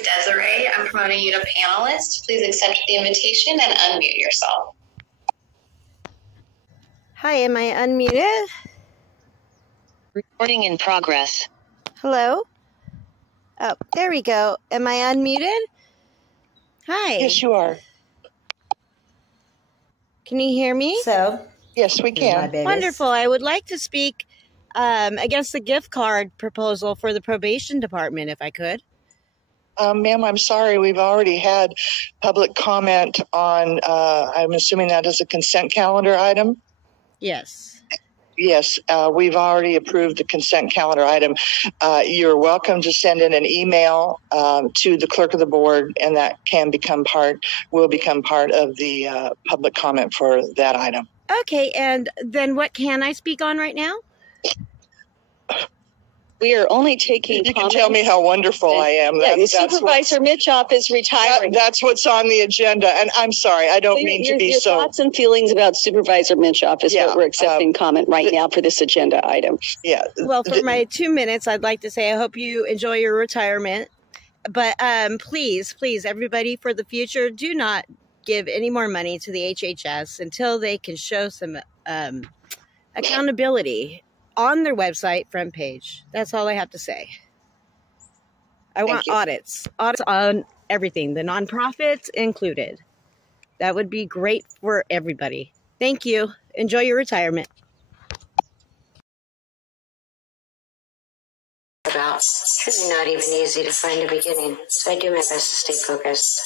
is Desiree. I'm promoting you to panelist. Please accept the invitation and unmute yourself. Hi, am I unmuted? Recording in progress. Hello? Oh, there we go. Am I unmuted? Hi. Yes, you are. Can you hear me? Yes, we can. Wonderful. I would like to speak against the gift card proposal for the probation department, if I could. Ma'am, I'm sorry. We've already had public comment on, I'm assuming that is a consent calendar item? Yes. Yes, we've already approved the consent calendar item. You're welcome to send in an email to the clerk of the board, and that will become part of the public comment for that item. Okay, and then what can I speak on right now? We are only taking You comments. can tell me how wonderful I am. Supervisor Mitchoff is retiring. That's what's on the agenda. And I'm sorry, I don't mean to be your so. thoughts and feelings about Supervisor Mitchoff is what we're accepting comment right now for this agenda item. Yeah. Well, for my 2 minutes, I'd like to say I hope you enjoy your retirement. But please, everybody, for the future, do not give any more money to the HHS until they can show some accountability on their website front page. That's all I have to say. I want audits on everything, the nonprofits included. That would be great for everybody. Thank you. Enjoy your retirement. It's really not even easy to find a beginning, so I do my best to stay focused.